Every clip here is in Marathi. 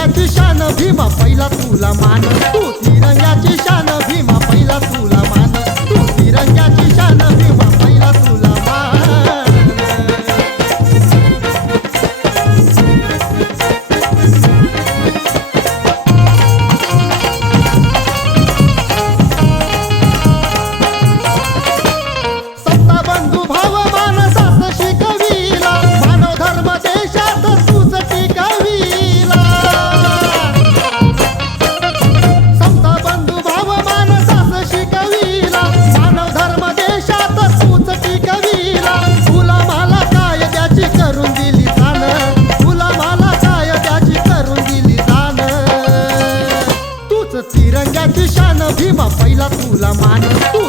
तिरंग्याची शान भीमा पहिला तुला मान तू तिरंग्याची शान पहिला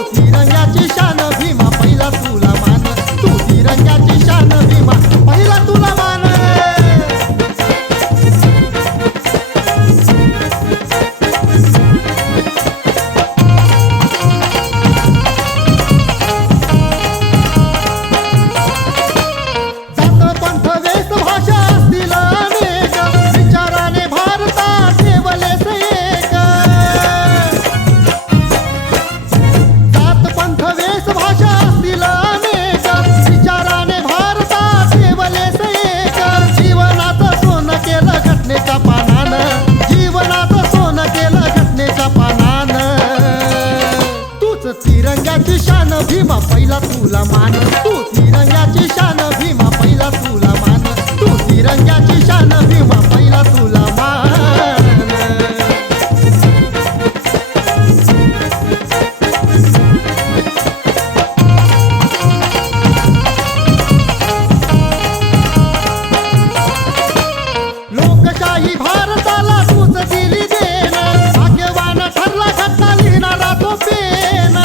लोकशाही भारताला तूच दिली देण भाग्यवान ठरला घटना लिहिणारा तो पेन.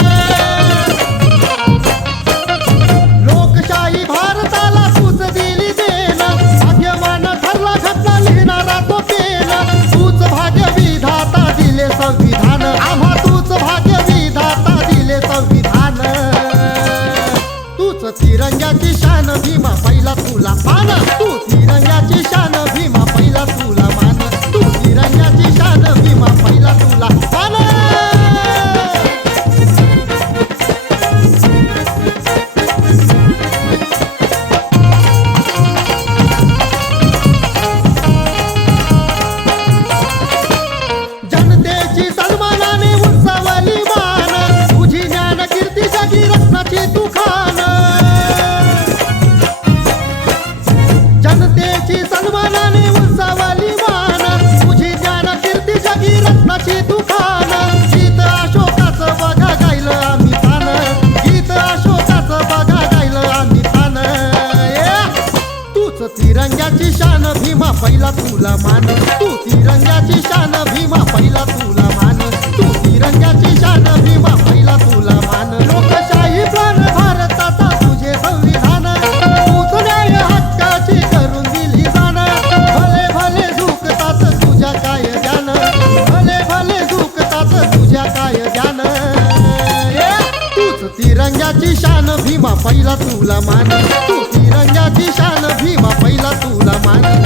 लोकशाही भारताला तूच दिली देण भाग्यवान ठरला घटना लिहिणारा तो पेन. तूच भाग्य विधाता दिले संविधान. आम्हा तूच भाग्य विधाता दिले संविधान. तूच तिरंग्याची शान भीमा भीमा पहिला तुला मान. तू तिरंग्याची शान भीमा पहिला तुला मान. तू तिरंग्याची शान भीमा पहिला तुला मान. लोकशाही प्राण भारताचा तुझे संविधान. तूच न्याय हक्काची करून दिली जाण. भले भले झुकतात तुझ्या काय ज्ञान. भले भले झुकतात तुझ्या काय ज्ञान. तूच तिरंग्याची शान भीमा पहिला तुला मान. तू तिरंग्याची शान भीमा पहिला तुला मान.